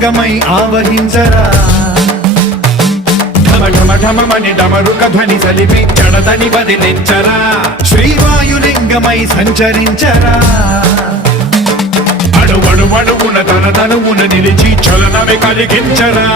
లింగమై ఆవహించరా ఢమఢమని డమరుక ధ్వని సలిపి జడదని వదిలించరా శ్రీవాయులింగమై సంచరించరా అడువడువడువున తన తనువున నిలిచి చలనమే కలిగించరా